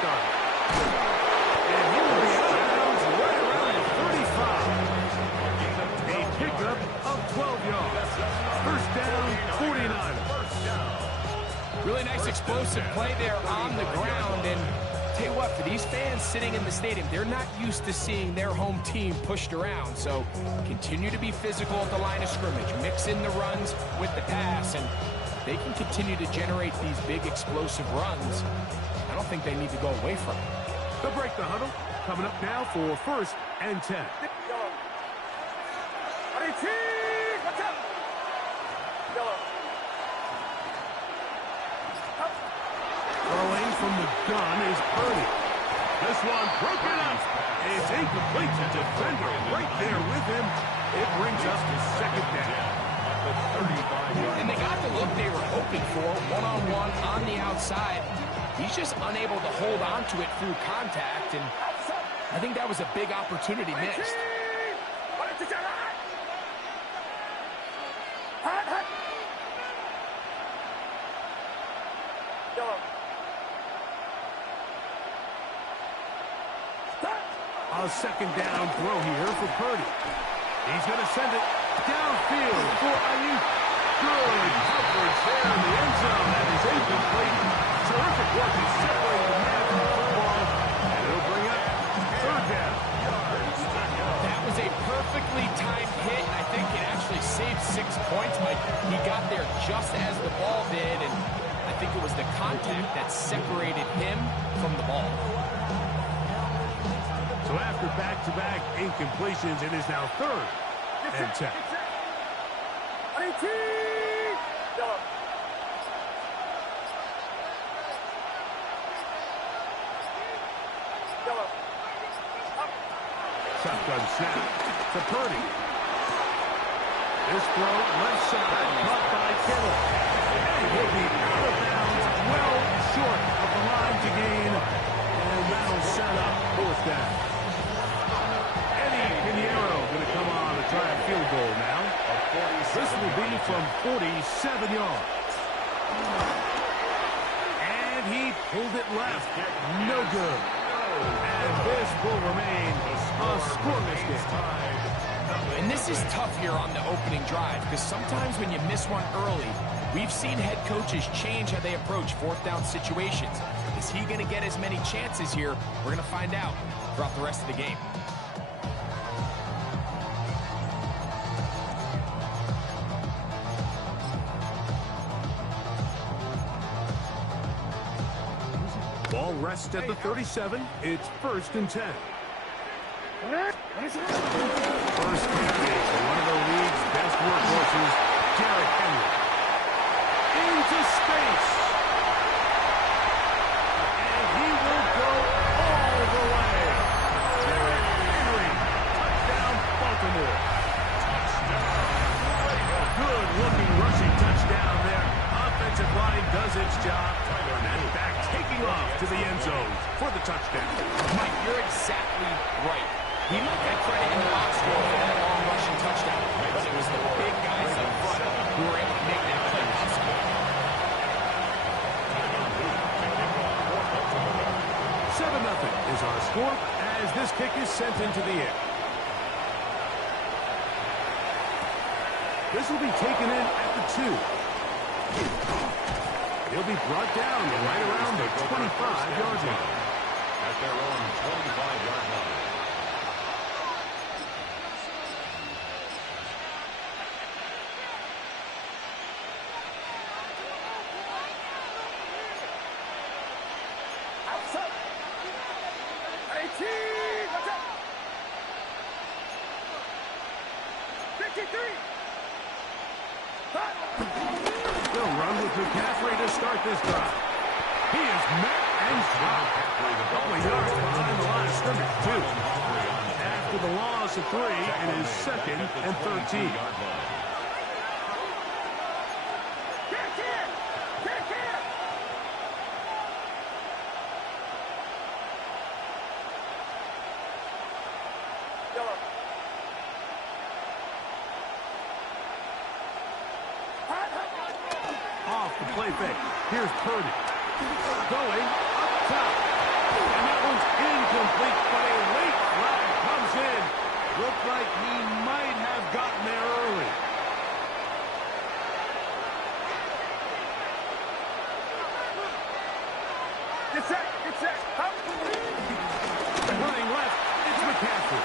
started. And he will be out of bounds right around the 35. A pickup of 12 yards. First down, 49ers. Really nice explosive play there on the ground. And tell you what, for these fans sitting in the stadium, they're not used to seeing their home team pushed around. So continue to be physical at the line of scrimmage. Mix in the runs with the pass. And they can continue to generate these big explosive runs. I don't think they need to go away from it. They'll break the huddle. Coming up now for 1st and 10. Throwing from the gun is Purdy. This one broken up. It's incomplete to defender right there with him. It brings us to 2nd down. And they got the look they were hoping for, one-on-one on the outside. He's just unable to hold on to it through contact, and I think that was a big opportunity missed. A 2nd down throw here for Purdy. He's going to send it downfield for Ayuk. Good coverage there in the end zone. That is incomplete. Terrific work to separate the man from the football. And it'll bring up 3rd down. That was a perfectly timed hit, and I think it actually saved 6 points, but he got there just as the ball did, and I think it was the contact that separated him from the ball. So after back-to-back incompletions, it is now 3rd and 10. Shotgun snap to Purdy. This throw left side, caught by Kittle. And he'll be out of bounds, well short of the line to gain. And that'll set up 4th down. Going to come on to try a field goal now. This will be from 47 yards. And he pulled it left. No good. And this will remain a scoreless game. And this is tough here on the opening drive, because sometimes when you miss one early, we've seen head coaches change how they approach 4th down situations. Is he going to get as many chances here? We're going to find out throughout the rest of the game. Ball rests at the 37. It's 1st and 10. First carry for one of the league's best workhorses, Derrick Henry. Into space. And he will go all the way. Derrick Henry. Touchdown, Baltimore. Good-looking rushing touchdown there. Offensive line does its job. And back taking off to the end zone for the touchdown. Mike, you're exactly right. He might get credit in the box score for that long rushing touchdown, but it was the big guys up front who were able to make that play possible. 7-0 is our score as this kick is sent into the air. This will be taken in at the 2. He'll be brought down right around the 25-yard line. At their own 25-yard line. Outside. 18. What's up? 53. They'll run with McCaffrey to start this drive. He is met and shot. A couple of yards behind the line of scrimmage, too. After the loss of 3, it is 2nd and 13. Off the play fake. Here's Purdy. Going up top. And that one's incomplete, but a late flag comes in. Looked like he might have gotten there early. Get set, get set. Up. Running left, it's McCaffrey.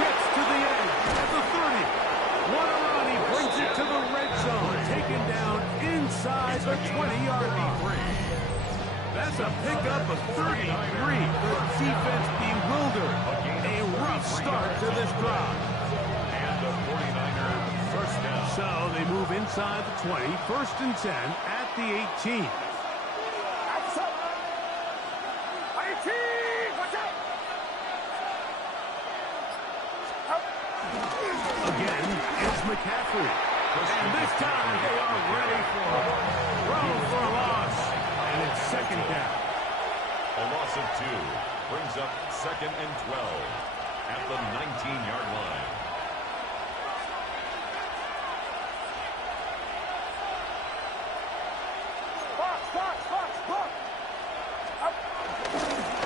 Gets to the edge at the 30. One around, he brings it to the red zone. Taken down inside the 20-yard line. That's a pickup of 33. The defense bewildered. A rough start to this drive. And the 49er first down. So they move inside the 20, 1st and 10 at the 18. Again, it's McCaffrey. And this time they are ready for a loss. And it's 2nd down. A loss of 2 brings up 2nd and 12 at the 19-yard line.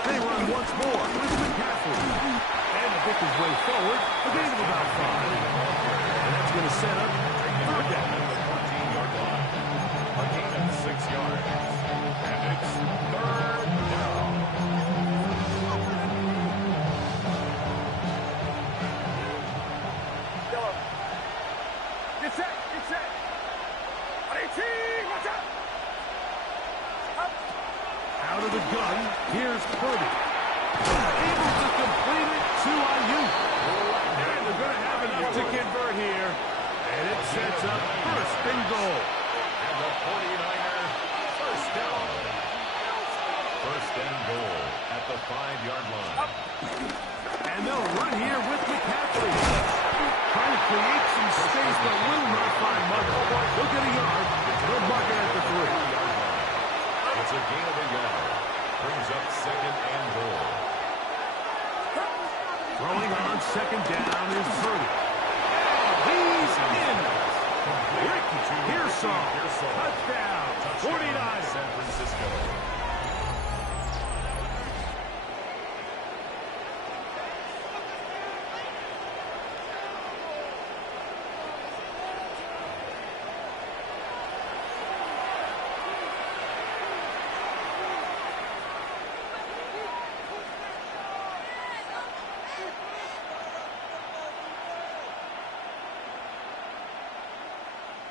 They run once more with McCaffrey. And to pick his way forward, a gain of about 5. And that's going to set up 3rd down. At the 14-yard line. A gain of 6 yards. And it's 3rd down. Get set, get set. 18, watch out. Out of the gun, here's Purdy. Able to complete it to Ayuk. And they're going to have enough to convert here. And it sets up 1st and goal. And the 49er first down. 1st and goal at the 5-yard line. And they'll run here with McCaffrey. Trying to create some space, but will not find much. They'll get a yard. They'll mark it at the 3. It's a gain of a yard. Brings up 2nd and goal. Throwing on 2nd down is Purdy. He's in. Ricky Pearsall. Touchdown. 49. San Francisco.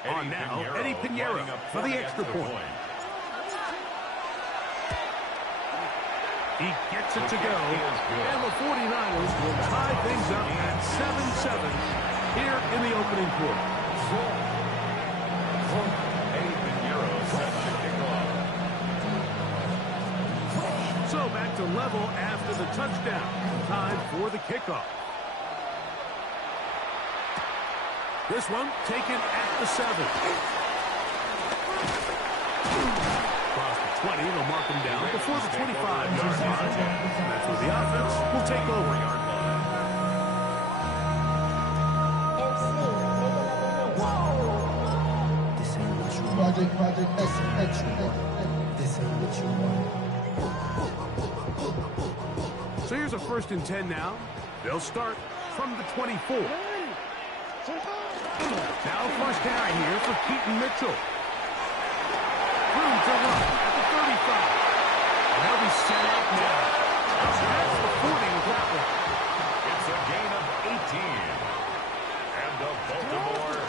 On now, Eddie Pinheiro for the extra point. He gets it to go. And the 49ers will tie things up at 7-7 here in the opening quarter. Eddie Pinheiro set to kick off. So back to level after the touchdown. Time for the kickoff. This one taken at the 7. Across the 20, they'll mark him down before the 25-yard line. That's where the offense will take over. Project extra. This ain't what you want. So here's a 1st and 10 now. They'll start from the 24. Now first carry here for Keaton Mitchell. Room to run at the 35. And they'll be set up now. That's the 40 with that one. It's a gain of 18. And the Baltimore.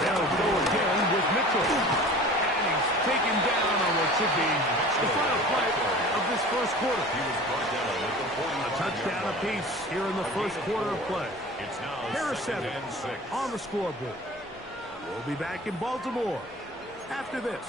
They'll go again with Mitchell. And he's taken down on what should be the final play of this 1st quarter. He was brought down with the 40. A touchdown apiece here in the 1st quarter of play. It's now Pair of 2nd 7 and 6. on the scoreboard. We'll be back in Baltimore after this.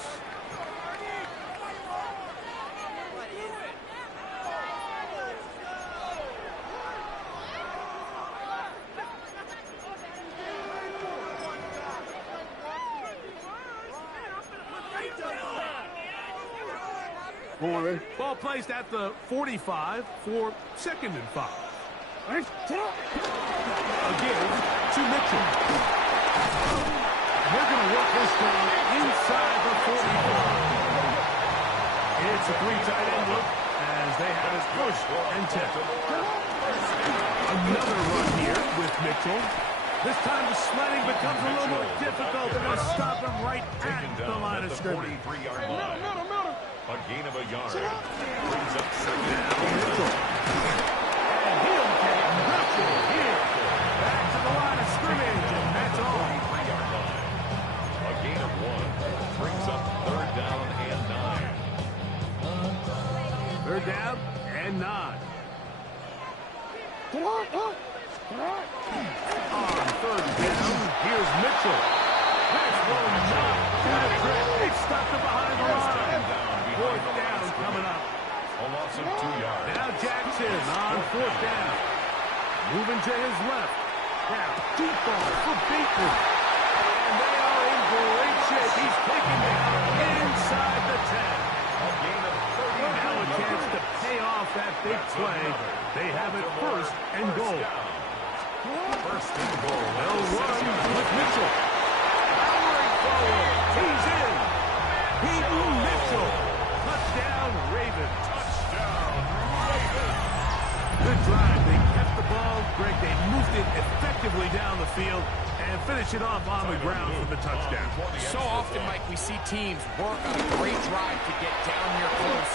Ball placed at the 45 for 2nd and 5. A give to Mitchell. They're going to work this down inside the 45. A It's a three tight end look as they have it first and 10. Another run here with Mitchell. This time the sledding becomes a little more difficult. They're going to stop him right at the line of scrimmage. 43-yard line. A gain of a yard. Brings up second down. Mitchell. And he'll get Mitchell here. Back to the line of scrimmage, and that's all. 43-yard line. A gain of 1. Brings up third down and 9. Third down and 9. On third down, here's Mitchell. This will not do the trick. They stopped it behind the line. Fourth down coming up. A loss of 2 yards. Now Jackson on fourth down. Moving to his left. Now deep ball for Bateman. And they are in great shape. He's taken down inside the 10. A gain of 30. Now a chance to pay off that big play. They have it first and goal. First and goal. They'll run with Mitchell. Powering forward. He's in. Peyton Mitchell. Touchdown, Ravens. Touchdown, Ravens. Good drive. They kept the ball. Greg, they moved it effectively down the field and finish it off on the ground for the touchdown. So often, Mike, we see teams work on a great drive to get down here close,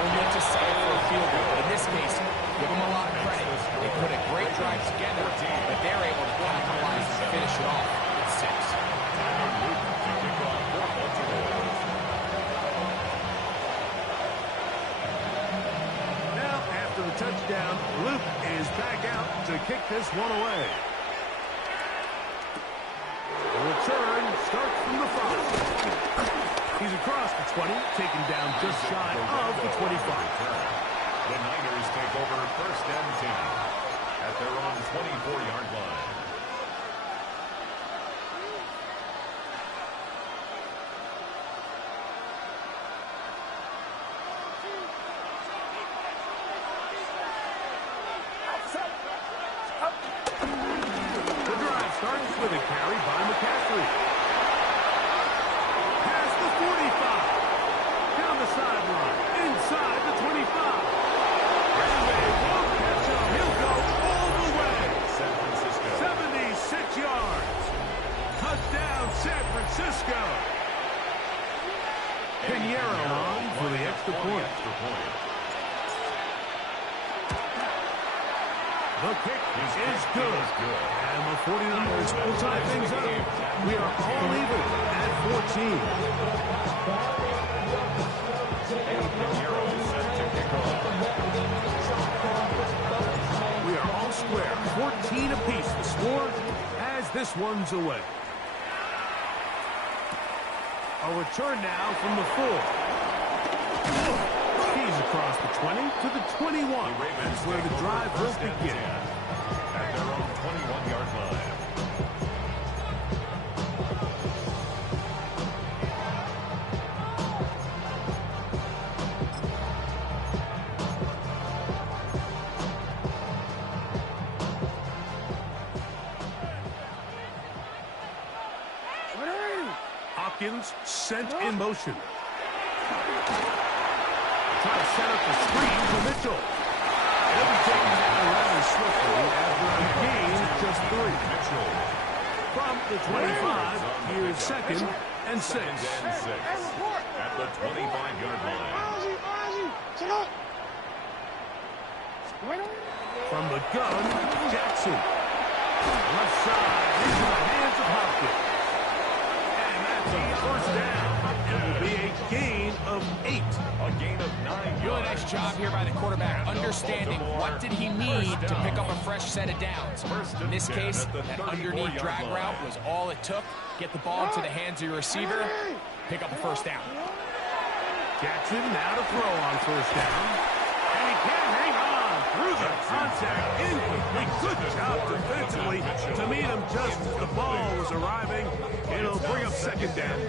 only to settle for a field goal. In this case, give them a lot of credit. They put a great drive together, but they're able to capitalize and finish it off with 6. Now, after the touchdown, Luke is back out to kick this one away. The return starts from the 5. He's across the 20, taken down just shy of the 25. The Niners take over first and 10 at their own 24-yard line. The drive starts with a carry by McCaffrey. Past the 45. Down the sideline. Inside the 25. And they won't catch him. He'll go all the way. San Francisco. 76 yards. Touchdown, San Francisco. Pinheiro on for the extra point. The kick is good. And the 49ers will tie things up. We are all even at 14. We are all square. 14 apiece the score as this one's away. A return now from the 4. He's across the 20 to the 21. That's where the drive will begin. At their own 21-yard line. Hopkins sent in motion. Try to set up the screen for Mitchell. He'll be taken down rather swiftly after a gain of just 3. Mitchell from the 25. Here's second and 6. At the 25-yard line. From the gun, Jackson. Left side into the hands of Hopkins. And that's a first down. It will be a gain of 8. A gain of 9 Really yards. nice job here by the quarterback, understanding what did he need to pick up a fresh set of downs. In this case, that underneath drag route was all it took. Get the ball into the hands of your receiver, pick up a first down. Jackson now to throw on first down. And he can't hang on through the contact. Incomplete. Good job defensively to meet him just as the ball was arriving. It'll bring up second down.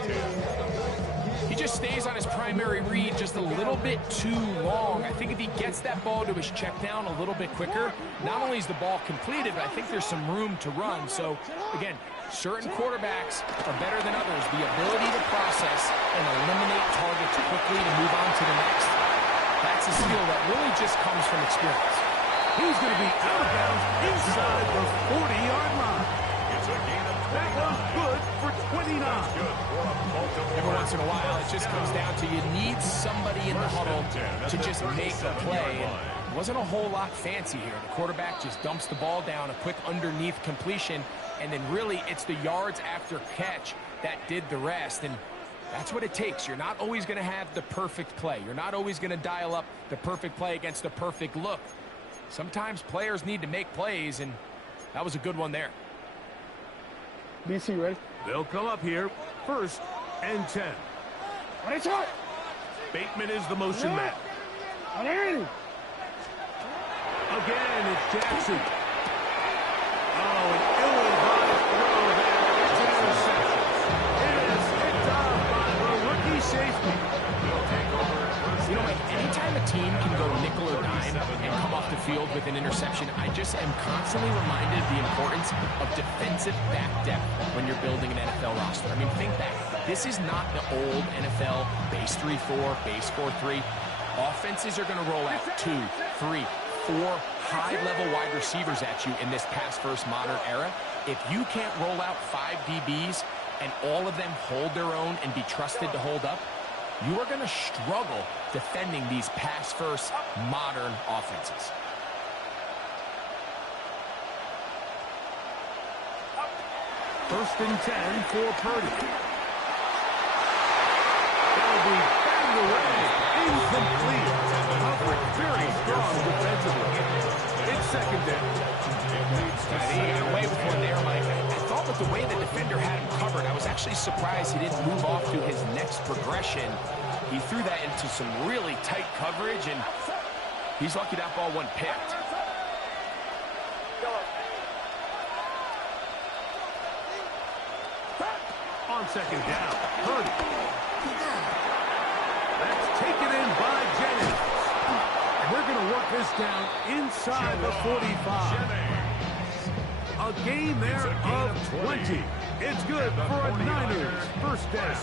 He just stays on his primary read just a little bit too long. I think if he gets that ball to his check down a little bit quicker, not only is the ball completed, but I think there's some room to run. So, again, certain quarterbacks are better than others. The ability to process and eliminate targets quickly to move on to the next just comes from experience. He's going to be out of bounds inside the 40-yard line. It's a gain of 29. That one's good for 29. Good for a multiple. Every once in a while, it just comes down to you need somebody in the huddle to just make a play. And it wasn't a whole lot fancy here. The quarterback just dumps the ball down, a quick underneath completion, and then really it's the yards after catch that did the rest. And that's what it takes. You're not always going to have the perfect play. You're not always going to dial up the perfect play against the perfect look. Sometimes players need to make plays, and that was a good one there. BC, ready? They'll come up here, 1st and 10. Bateman is the motion man. Again, it's Jackson. Oh, an ill-advised throw there. It's an interception. It is picked off by the rookie safety. He'll take over at first. You know, like, anytime a team can go nickel or dime and come off the field with an interception, I just am constantly reminded of the importance of defensive back depth when you're building an NFL roster. I mean, think back. This is not the old NFL base 3-4, base 4-3. Offenses are going to roll out 2, 3, 4 high-level wide receivers at you in this pass-first modern era. If you can't roll out 5 DBs and all of them hold their own and be trusted to hold up, you are going to struggle defending these pass-first modern offenses. First and 10 for Purdy. That'll be batted away. Incomplete. Coverage very strong defensively. It's 2nd down. He got away with one there, Mike. I thought with the way the defender had him covered, I was actually surprised he didn't move off to his next progression. He threw that into some really tight coverage, and he's lucky that ball wasn't picked. On 2nd down, Purdy. That's taken in by Jennings. And we're going to work this down inside the 45. A gain there of 20. It's good for a Niners first down.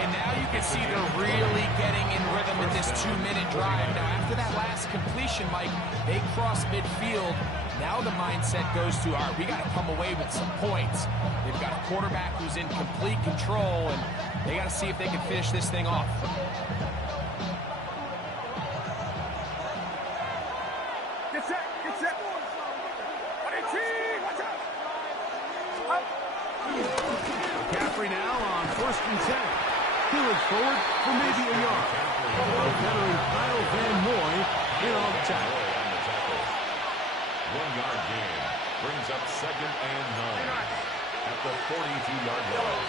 And now you can see they're really getting in rhythm in this 2-minute drive. Now, after that last completion, Mike, they cross midfield. Now the mindset goes to, all right, we got to come away with some points. They've got a quarterback who's in complete control, and they got to see if they can finish this thing off. Get set, get set. McCaffrey now on 1st and 10. He looks forward for maybe a yard. Veteran Kyle Van Noy in on the tackle. 1-yard gain brings up 2nd and 9 at the 42-yard line.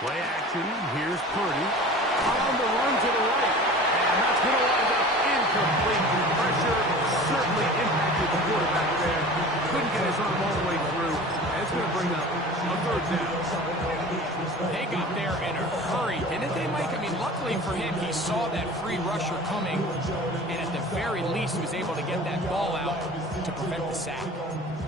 Play action. Here's Purdy on the run to the right. And that's going to wind up incomplete. Pressure certainly impacted the quarterback there. Couldn't get his arm all the way through. And it's going to bring up a 3rd down. They got there in a hurry, didn't they, Mike? I mean, luckily for him, he saw that free rusher coming, and at the very least was able to get that ball out to prevent the sack.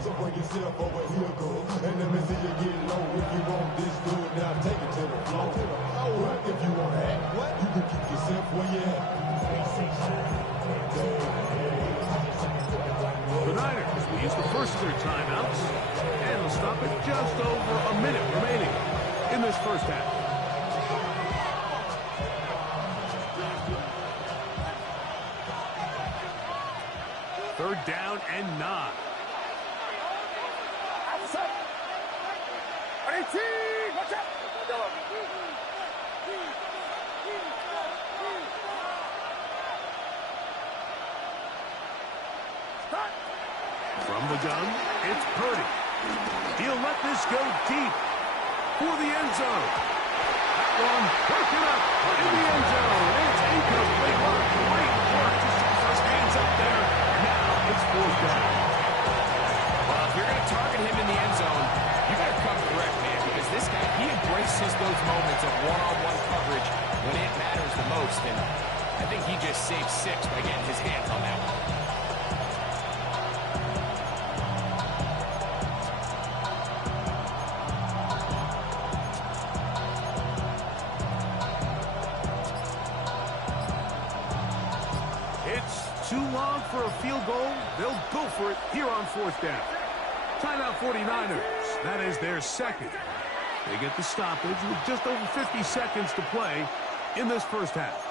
So bring yourself over here, go. And let me see you get low. If you want this good, now take it to the floor. What? If you want to act, what? You can keep yourself where you at. The Niners use the first of their timeouts, and they'll stop it just over a minute remaining in this first half. Third down and 9. From the gun, it's Purdy. He'll let this go deep for the end zone. That one broken up in the end zone. It's incomplete. Great work to set those hands up there. Now it's 4th down. Well, if you're going to target him in the end zone, you got to come correct, man, because this guy, he embraces those moments of one-on-one coverage when it matters the most, and I think he just saved 6 by getting his hands on that one. down for a field goal, they'll go for it here on fourth down. Timeout 49ers. That is their second. They get the stoppage with just over 50 seconds to play in this first half.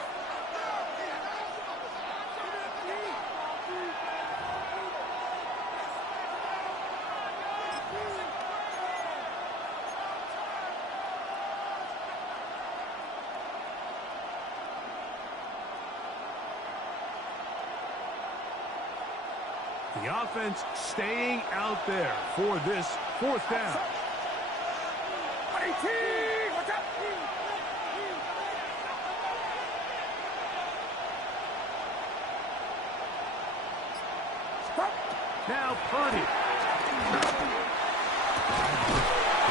The offense staying out there for this fourth down. Now Purdy.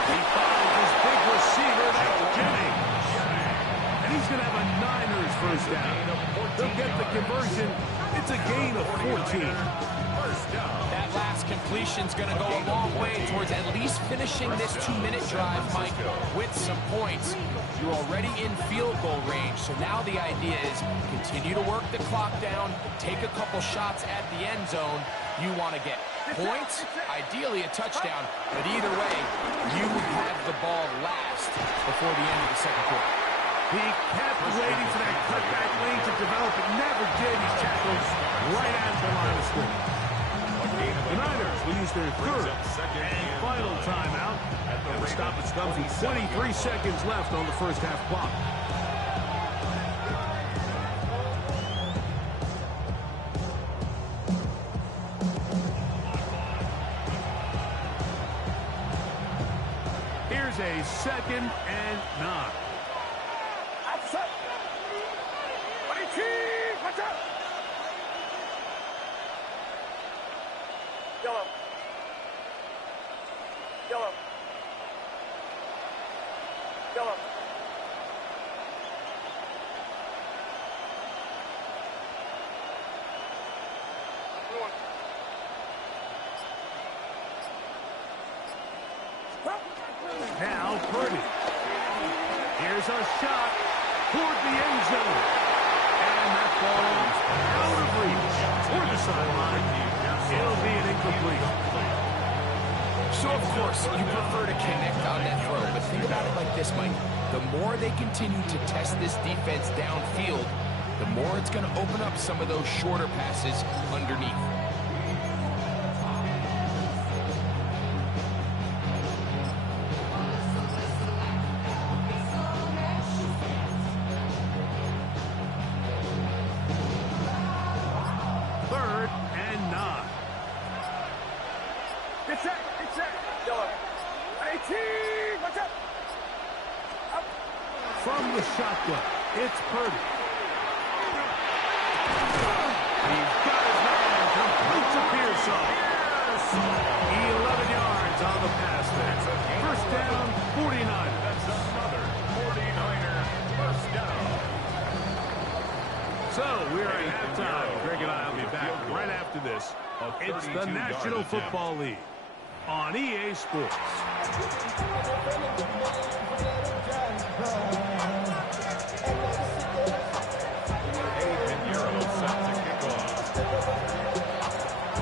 He finds his big receiver, that's Jennings. And he's going to have a Niners first down. They'll get the conversion. It's a gain of 14. That last completion's going to go a long way towards at least finishing this 2-minute drive, Mike, with some points. You're already in field goal range, so now the idea is continue to work the clock down, take a couple shots at the end zone. You want to get points, ideally a touchdown, but either way, you have the ball last before the end of the second quarter. He kept waiting for that cutback lane to develop. It never did. He's tackled right at the line of scrimmage. The Niners will use their third and final timeout. And the stoppage comes with 23 seconds left on the first half clock. Here's a 2nd and 9. Now Purdy. Here's a shot toward the end zone. And that ball out of reach toward the sideline. It'll be an incomplete. So, of course, you prefer to connect on that throw, but think about it like this, Mike. The more they continue to test this defense downfield, the more it's going to open up some of those shorter passes underneath. From the shotgun, it's Purdy. He's got his man complete to Pearson. 11 yards on the pass there. First down, 49ers. That's another 49er first down. So we're at halftime. Greg and I will be back right after this. It's the National Football League on EA Sports.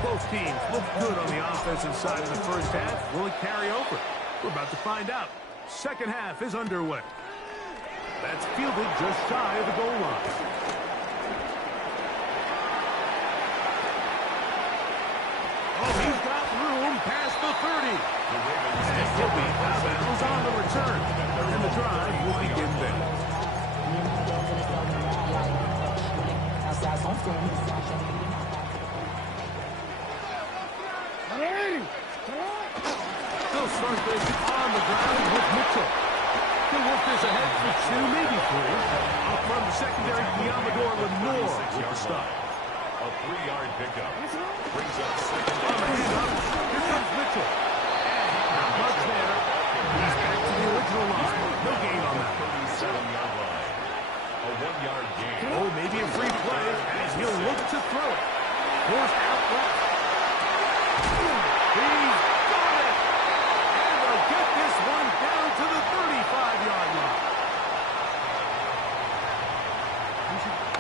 Both teams look good on the offensive side of the first half. Will it carry over? We're about to find out. Second half is underway. That's fielded just shy of the goal line. Oh, he's got room past the 30. And he'll be out of bounds on the return. And the drive will begin there. They'll start this on the ground with Mitchell. He'll work this ahead for 2, maybe 3. Up from the secondary, Diamador Lenore with the stop. A 3-yard pickup. Brings up second On the handoff, here comes Mitchell. And not much there. He's back to the original line. No gain on that. 37-yard line. A 1-yard gain. Oh, maybe a free play as he'll look to throw it. Forced out left. He's got it. And they'll get this one down to the 35-yard line.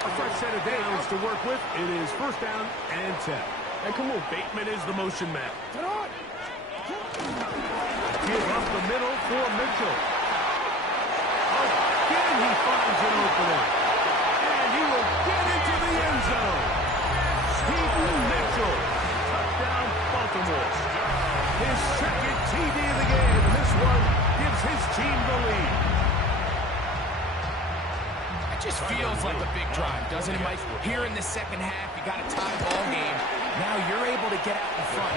A fresh set of downs yards to work with. It is first down and 10. And come on, Bateman is the motion man. Give up the middle for Mitchell. Again, he finds an opening. And he will get into the end zone. Stephen Mitchell. Touchdown, Baltimore. His second TD of the game. This one gives his team the lead. It just feels like a big drive, doesn't it, Mike? Here in the second half, you got a tie ball game. Now you're able to get out in front.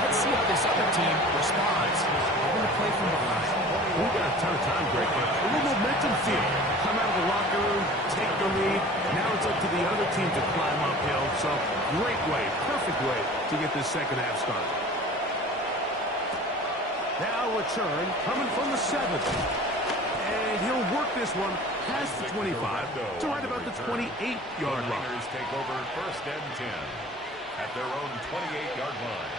Let's see how this other team responds. They're going to play from behind. We've got a ton of time, Greg, but a little momentum feel. Come out of the locker room, take the lead. Now it's up to the other team to climb uphill. So great way, perfect way to get this second half started. Now return coming from the 7th. And he'll work this one past the 25 to right about the 28-yard line. Niners take over first and 10 at their own 28-yard line.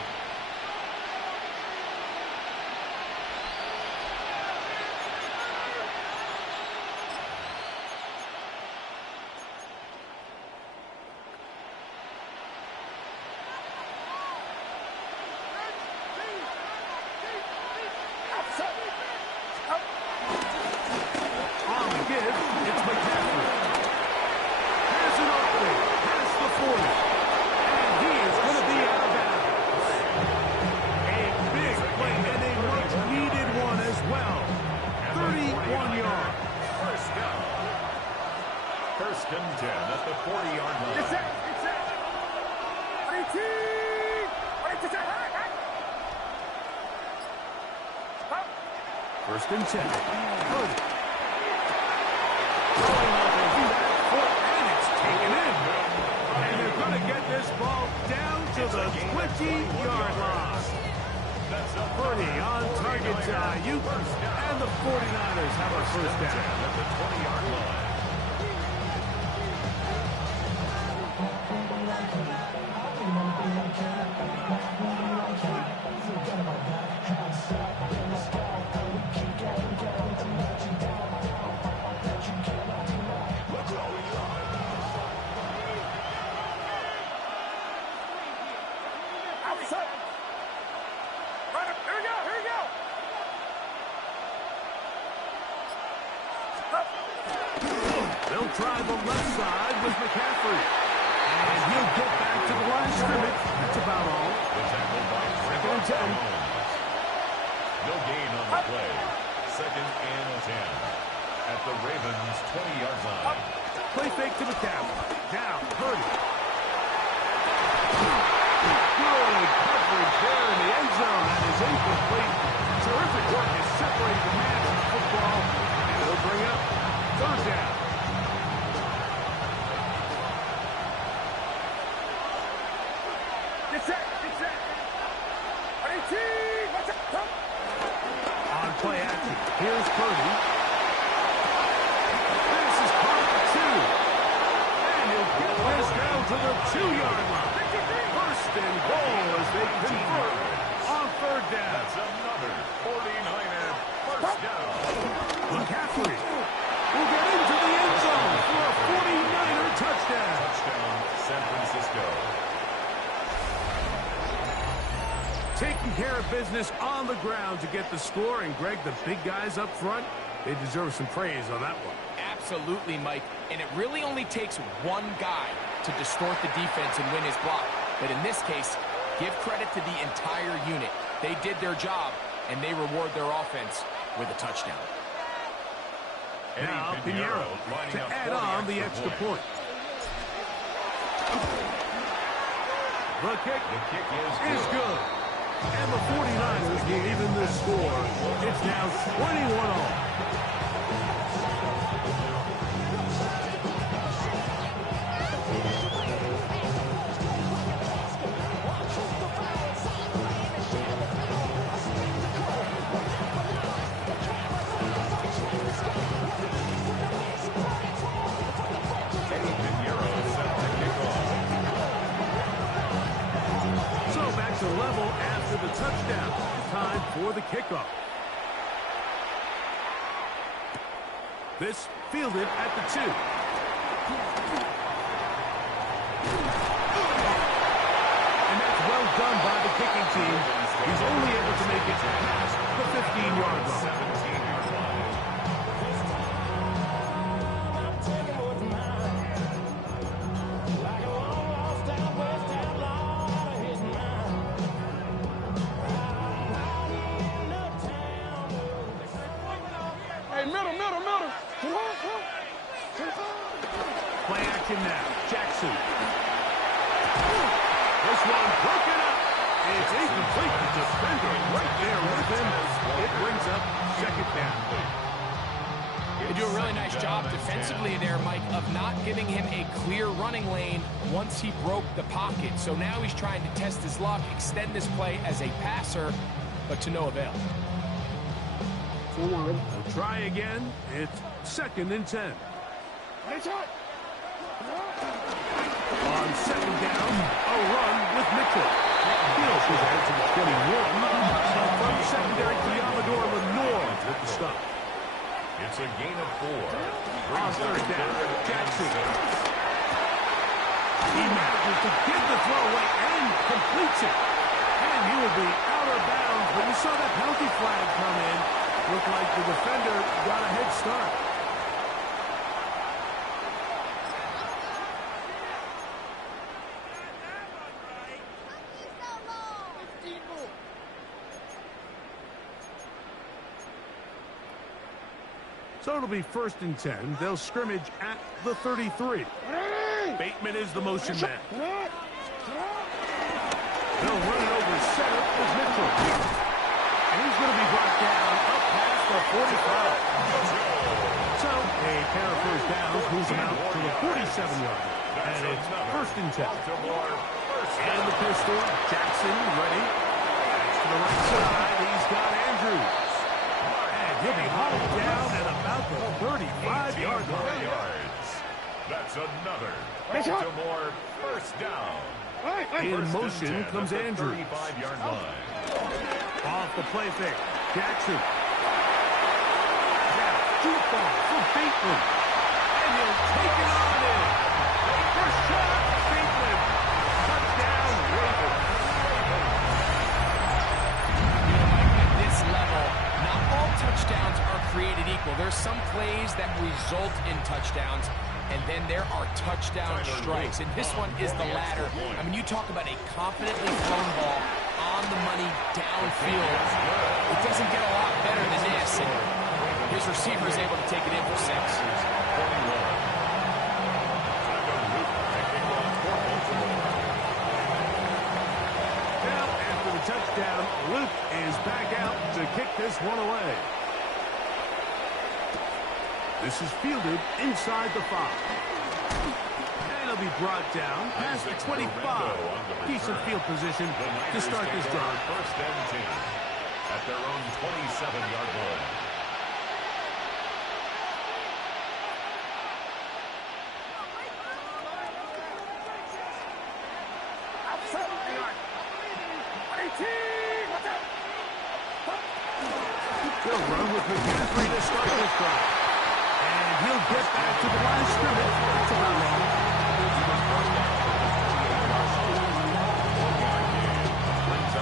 First and 10 at the 40-yard line. First and 10. Good. And it's taken in. And they're going to get this ball down to the 20-yard line. Purdy on target to Ayuk. And the 49ers have a first down at the 20-yard line. They'll try the left side with McCaffrey. And he'll get back to the line of scrimmage. That's about all. The tackle by Second and 10. No gain on the play. Second and 10 at the Ravens' 20-yard line. Play fake to McCaffrey. Down, Purdy. Good coverage there in the end zone. That is incomplete. Terrific work to separate the man from the football. And it'll bring up third down. On play action, here's Purdy. This is caught for 2. And he'll get this down to the 2-yard line. First and goal as they convert on third down. That's another 49er first down. McCaffrey will get into the end zone for a 49er touchdown. Touchdown, San Francisco. Taking care of business on the ground to get the score. And, Greg, the big guys up front, they deserve some praise on that one. Absolutely, Mike. And it really only takes one guy to distort the defense and win his block. But in this case, give credit to the entire unit. They did their job, and they reward their offense with a touchdown. Now, Pinheiro to add on the extra point. The kick is good. And the 49ers will even this score. It's now 21-all. To level after the touchdown. Time for the kickoff. This fielded at the 2. done by the kicking team. He's only able to make it past the 15-yard line. 17-yard line. Hey, middle. Play action now. Jackson. This one broken up. It's incomplete. The defender right there with him. It brings up second down. They do a really nice job defensively there, Mike, of not giving him a clear running lane once he broke the pocket. So now he's trying to test his luck, extend this play as a passer, but to no avail. We'll try again. It's 2nd and 10. On second down, a run with Mitchell. Fields was ahead to the 21. From secondary to Amador Lenore with the stop. It's a gain of 4. On third down, Jackson. He manages to give the throw away and completes it. And he will be out of bounds. When you saw that penalty flag come in, looked like the defender got a head start. So it'll be 1st and 10. They'll scrimmage at the 33. Bateman is the motion man. They'll run it over setup with Mitchell. And he's going to be brought down up past the 45. So a pair of first downs moves him out to the 47-yard. And it's 1st and 10. And the pistol, Jackson ready. To the right side, he's got Andrews. He'll be hauled down at about the 35-yard line. That's another Baltimore first down. In motion comes Andrews. 35-yard line. Off the play fake. Jackson. Deep ball for Bateman. And he'll take it on in. First shot, Bateman. Touchdown, Ravens. At this level, not all touchdowns are created equal. There's some plays that result in touchdowns, and then there are touchdown strikes. And this one is the latter. I mean, you talk about a confidently thrown ball on the money downfield. It doesn't get a lot better than this. And his receiver is able to take it in for 6. Touchdown. Luke is back out to kick this one away. This is fielded inside the 5. And he'll be brought down past the 25. Decent field position to start this drive. 1st and 10 at their own 27-yard line. He'll run with McCaffrey to start this drive. And he'll get back to the line of scrimmage. That's about long.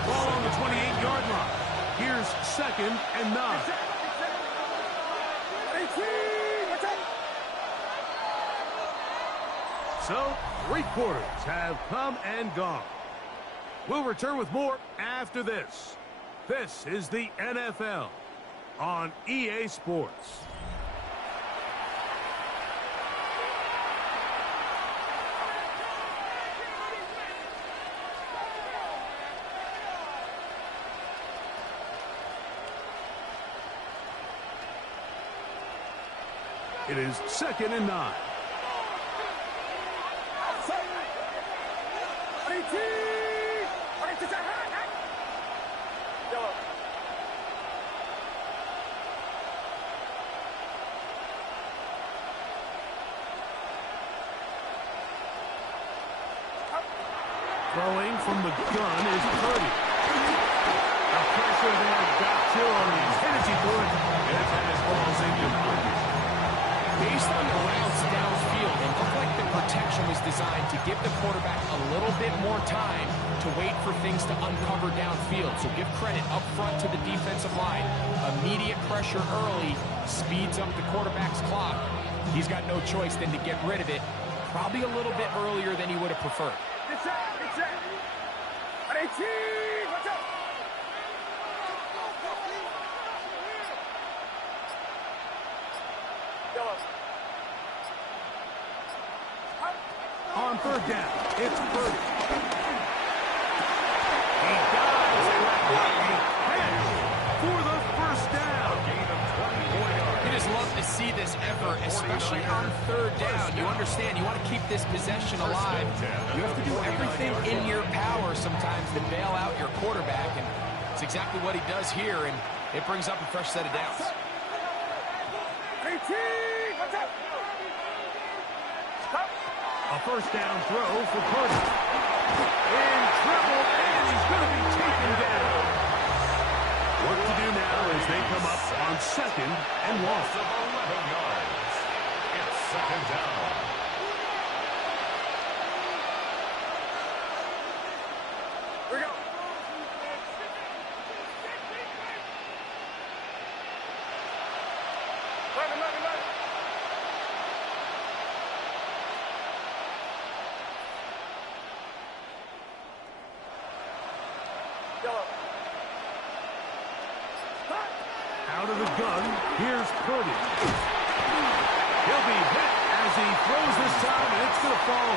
Ball on the 28-yard line. Here's 2nd and 9. So, 3 quarters have come and gone. We'll return with more after this. This is the NFL on EA Sports. It is 2nd and 9. Throwing from the gun is Purdy. The pressure there got chill on the intensity for it. And his ball's incomplete. Based on the routes downfield, it looked like the protection formation was designed to give the quarterback a little bit more time to wait for things to uncover downfield. So give credit up front to the defensive line. Immediate pressure early speeds up the quarterback's clock. He's got no choice than to get rid of it, probably a little bit earlier than he would have preferred. Get set, get set. Watch out. On third down, it's Purdy. He dives and catch for the first down. Gain of 24 yards. You just love to see this effort, especially on third down. You understand, you want to keep this possession alive. You have to do everything in your power sometimes to bail out your quarterback, and it's exactly what he does here, and it brings up a fresh set of downs. A first down throw for Purdy. In trouble, and he's going to be taken down. Work to do now as they come up on second and long. Loss of 11 yards. It's second down. Here we go. Let it. Out of the gun, here's Purdy. He'll be hit as he throws this time, and it's going to fall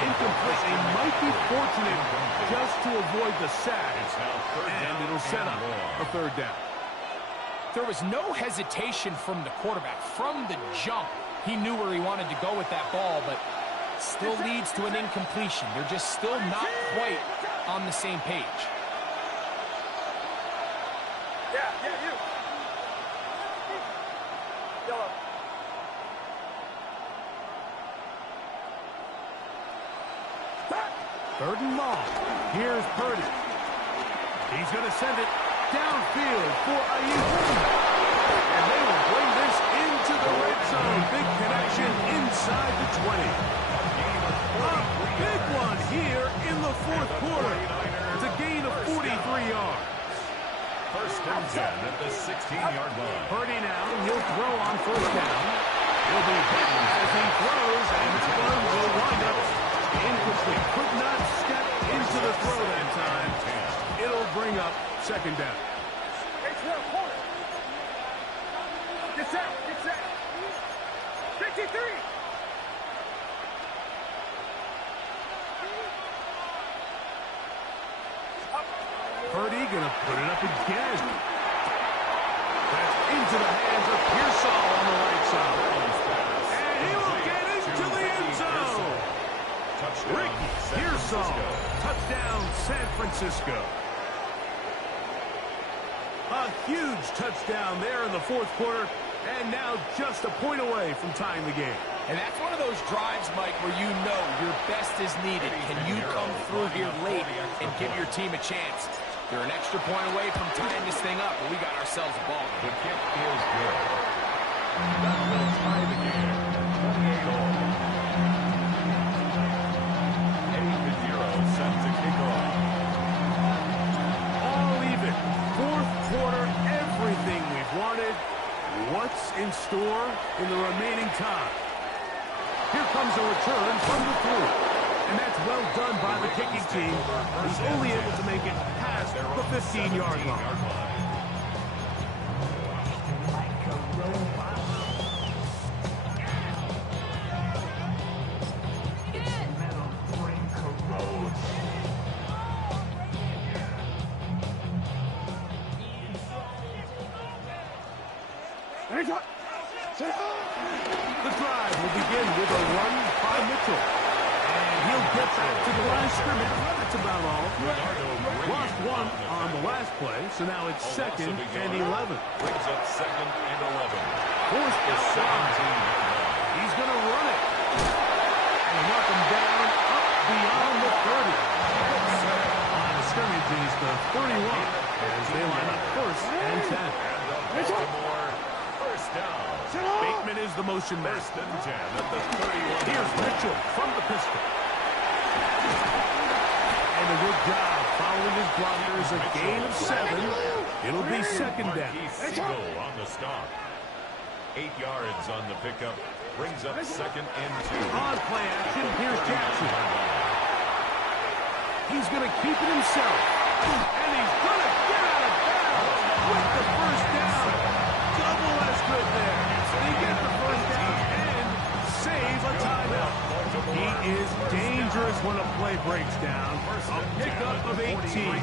incomplete. They might be fortunate just to avoid the sack, and it'll set up a third down. There was no hesitation from the quarterback. From the jump, he knew where he wanted to go with that ball, but still leads to an incompletion. They're just still not quite on the same page. Yeah, you. Yellow. Third and long. Here's Purdy. He's going to send it downfield for Ayuk. And they will bring this into the red zone. Big connection inside the 20. A big one here in the fourth quarter. It's a gain of 43 yards. First and 10 at the 16-yard line. Purdy now, he'll throw on first down. He'll be hit as he throws, and this one will wind up incomplete. Could not step into the throw that time. It'll bring up second down. Get set. 53. Purdy gonna put it up again. That's into the hands of Pearsall on the right side. And he will get into the end zone. Ricky Pearsall. Touchdown, San Francisco. A huge touchdown there in the fourth quarter, and now just a point away from tying the game. And that's one of those drives, Mike, where you know your best is needed. Can you come through here late and give your team a chance? They're an extra point away from tying this thing up, but we got ourselves a ball. The kick is good. That will tie the game. 28-all. 8-0 set to kick off. All even. Fourth quarter, everything we've wanted. What's in store in the remaining time? Here comes a return from the 3. And that's well done by the kicking team, who's only able to make it past the 15-yard line. The drive will begin with a run by Mitchell. And he'll get back to the line of scrimmage. That's about all. Lost one on the last play, so now it's second and 11. Brings up second and 11. Forced to 17. He's going to run it. And knock him down up beyond the 30. On the scrimmage is the 31 as they line up first and 10. And the Baltimore first down. Bateman is the motion man. First and 10 at the 31. Here's Mitchell from the pistol. And a good job following his blockers. A gain of 7. It'll be second down. Siegel on the stop. 8 yards on the pickup. Brings up second and 2. On play action, here's Jackson. He's going to keep it himself. And he's going to get out of bounds with the first down. Double as good there. They get the first down and save a timeout. He is dangerous when a play breaks down. A pickup of 18.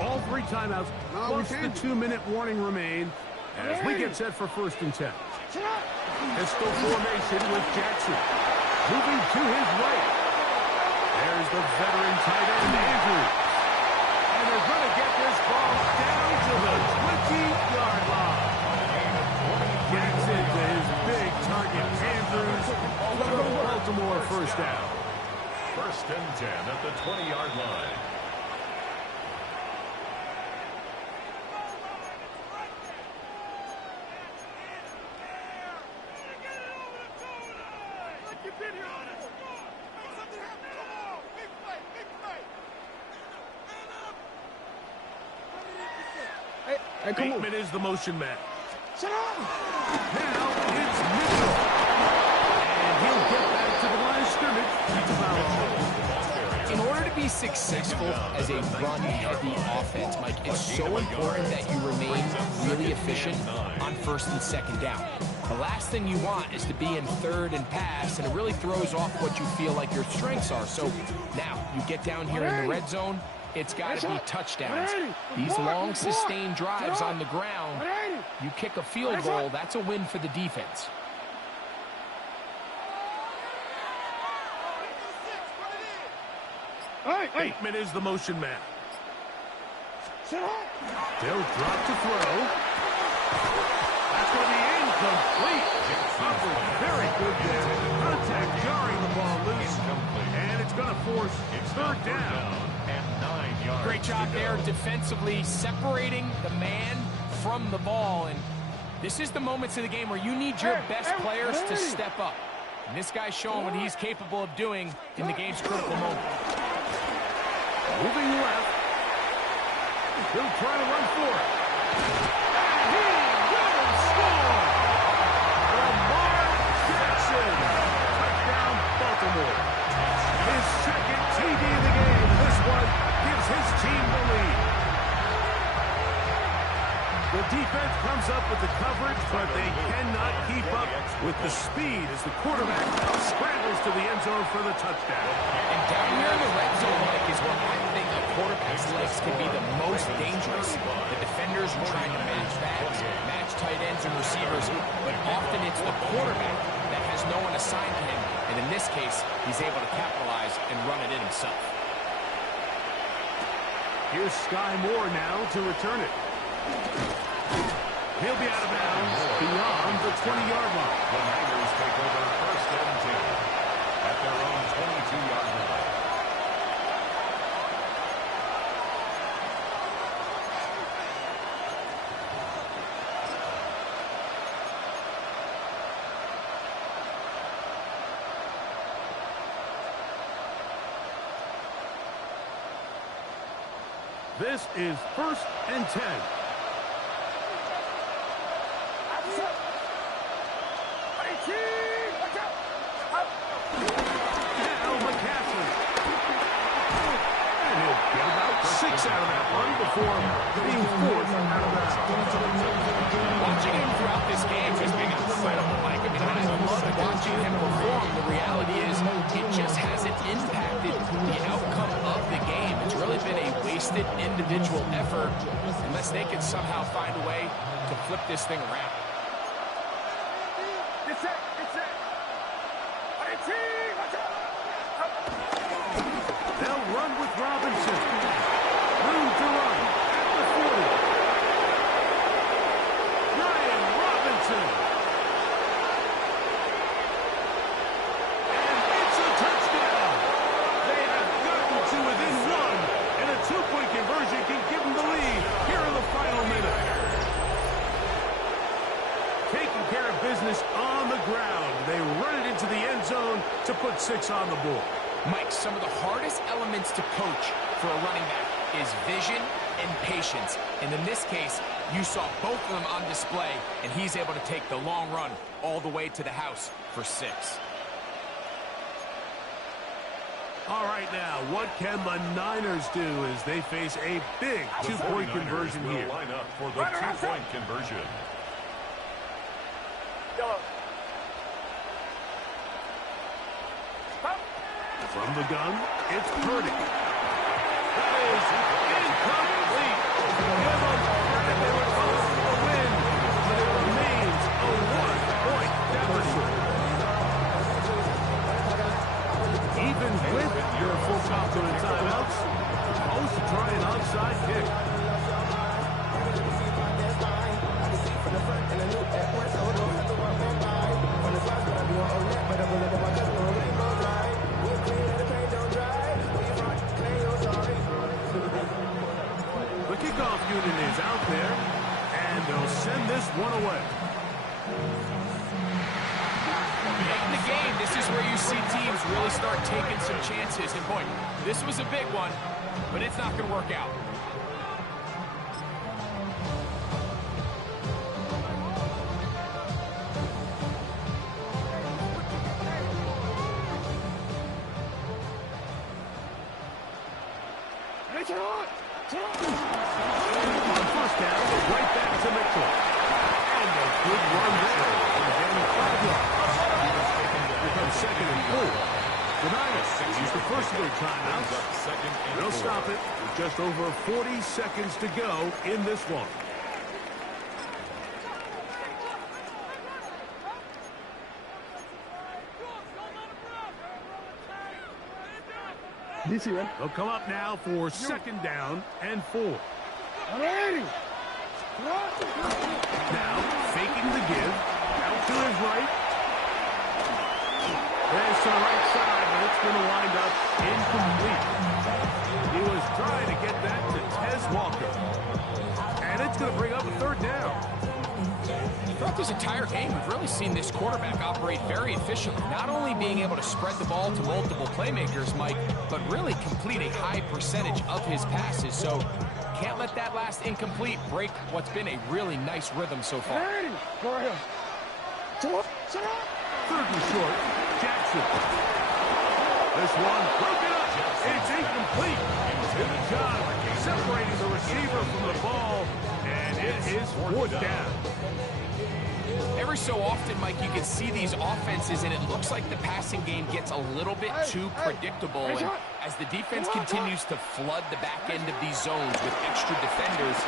All 3 timeouts, plus the 2-minute warning remain as we get set for first and 10. Pistol formation with Jackson. Moving to his right. There's the veteran tight end, Andrews. And they're going to get this ball down to the 20-yard line. Jackson to his big target, Andrews. Baltimore first down. First and 10 at the 20-yard line. Bateman is the motion man. Shut up! Now it's Mitchell. And he'll get back to the line of scrimmage. In order to be successful as a run-heavy offense, Mike, it's so important that you remain really efficient on first and second down. The last thing you want is to be in third and pass, and it really throws off what you feel like your strengths are. So now you get down here in the red zone, it's got to be touchdowns. These long, sustained drives on the ground, you kick a field goal, that's a win for the defense. Bateman is the motion man. They'll drop to throw. That's going to be incomplete. Very good there. Contact jarring the ball loose. And it's going to force third down. And 9 yards. Great job there defensively, separating the man from the ball. And this is the moments of the game where you need your best players to step up. And this guy's showing what he's capable of doing in the game's critical moment. Moving left. He'll try to run for it. And he will score! Lamar Jackson. Touchdown, Baltimore. His second TD of the game. This one gives his team the lead. The defense comes up with the coverage, but they cannot keep up with the speed as the quarterback scrambles to the end zone for the touchdown. And down here in the red zone, Mike, is where I think a quarterback's legs can be the most dangerous. The defenders are trying to match backs, match tight ends and receivers, but often it's the quarterback that has no one assigned to him. And in this case, he's able to capitalize and run it in himself. Here's Sky Moore now to return it. He'll be out of bounds beyond the 20-yard line. The Niners take over first and 10 at their own 22-yard line. This is first and 10. Now McCaffrey. And he'll get about 6 out of that one before being forced out of bounds. Watching him throughout this game has been incredible, Mike. I mean, I love watching him perform. The reality is it just hasn't impacted the outcome of the game. It's really been a wasted individual effort unless they can somehow find a way to flip this thing around. They'll run with Robinson. Room to run at the 40. Ryan Robinson. And it's a touchdown. They have gotten to within 1, and a 2-point conversion can give them the lead here in the final minute. business on the ground. They run it into the end zone to put 6 on the board. Mike, some of the hardest elements to coach for a running back is vision and patience. And in this case, you saw both of them on display, and he's able to take the long run all the way to the house for 6. All right, now, what can the Niners do as they face a big two-point conversion here? Line up for the two-point conversion. From the gun, it's Purdy. That is incomplete. Give them credit. They were close to the win, but it remains a 1-point deficit. Even with your full complement timeouts, supposed to try an onside kick. The kickoff unit is out there, and they'll send this one away. Late in the game, this is where you see teams really start taking some chances. And boy, this was a big one, but it's not going to work out. On first down, right back to Mitchell. And a good run there. They're getting 5 yards. Here comes 2nd and 4. The Niners use the first of their timeouts. They'll stop it with just over 40 seconds to go in this one. They'll come up now for 2nd down and 4. Now, faking the give. Out to his right. There's to the right side, but it's going to wind up incomplete. He was trying to get that to Tez Walker. And it's going to bring up a 3rd down. Throughout this entire game, we've really seen this quarterback operate very efficiently. Not only being able to spread the ball to multiple playmakers, Mike, but really complete a high percentage of his passes. So can't let that last incomplete break what's been a really nice rhythm so far. 3rd and short, Jackson. This one broken up. It's incomplete. Good job separating the receiver from the ball, and it is 4th down. Every so often, Mike, you can see these offenses, and it looks like the passing game gets a little bit too predictable. And as the defense continues to flood the back end of these zones with extra defenders,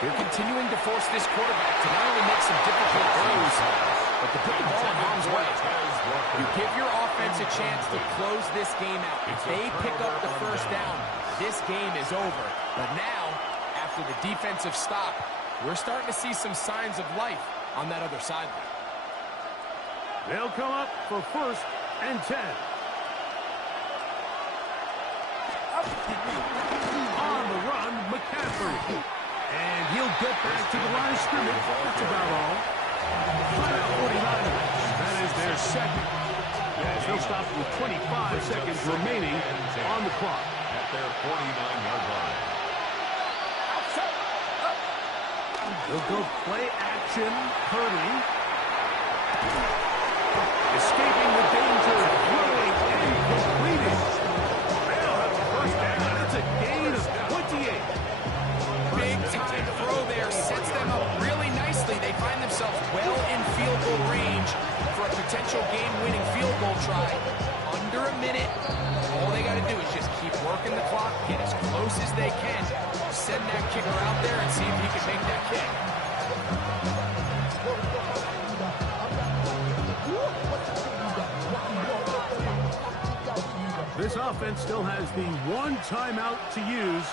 they're continuing to force this quarterback to not only make some difficult throws, but to put the ball in harm's way. You give your offense a chance to close this game out. If they pick up the 1st down, this game is over. But now, after the defensive stop, we're starting to see some signs of life on that other sideline. They'll come up for 1st and 10. On the run, McCaffrey. And he'll get back to the line of scrimmage. That's about all. Timeout 49ers. That is their 2nd. As they'll stop with 25 seconds remaining on the clock. At their 49-yard line. They'll go play action. Purdy. Escaping the danger. Throwing and completing. They'll have a 1st down. It's a gain of 28. Big time throw there. Sets them up really nicely. They find themselves well in field goal range for a potential game-winning field goal try. Under a minute. All they got to do is just keep working the clock, get as close as they can, send that kicker out there and see if he can make that kick. This offense still has the 1 timeout to use.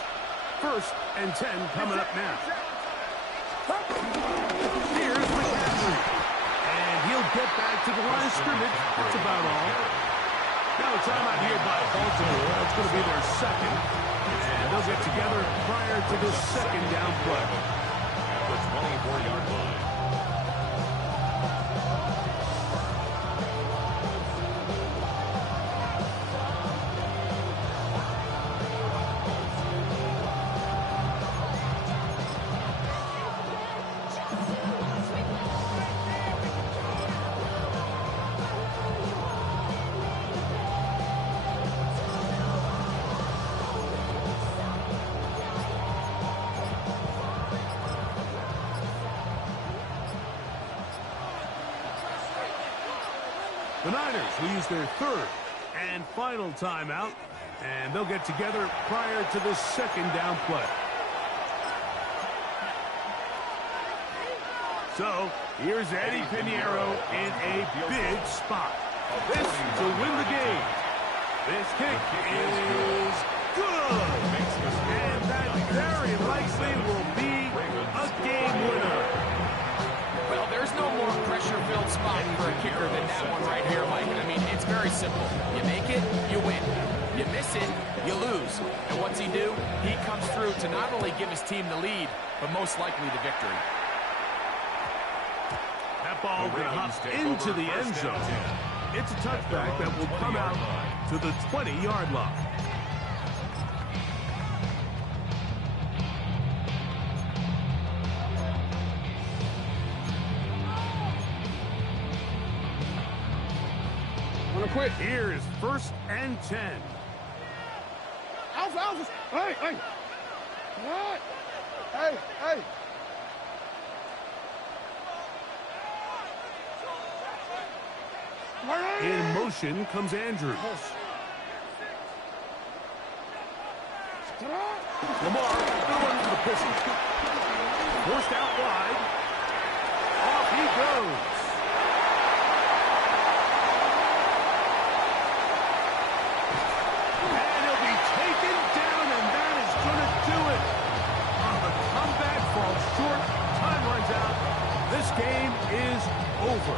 1st and 10 coming up now. Here's McCaffrey. And he'll get back to the line of scrimmage. That's about all. Now a timeout here by Baltimore. It's going to be their 2nd. And they'll get together prior to this 2nd down play. At the 24-yard line. The Niners will use their third and final timeout, and they'll get together prior to the second down play. So, here's Eddie Pinheiro in a big spot. This to win the game. This kick is good. And that very likely will be a game winner. Well, there's no more pressure-filled spot for a kicker than that one right here, Mike. I mean, it's very simple. You make it, you win. You miss it, you lose. And what's he do? He comes through to not only give his team the lead, but most likely the victory. That ball going to hop into the end zone. It's a touchback that will come out to the 20-yard line. Quick. Here is 1st and 10. Alpha. Hey. What? Hey. In motion comes Andrews. Lamar going to the pistol. Forced out wide. Off he goes. And he'll be taken down, and that is going to do it. The comeback falls short. Time runs out. This game is over.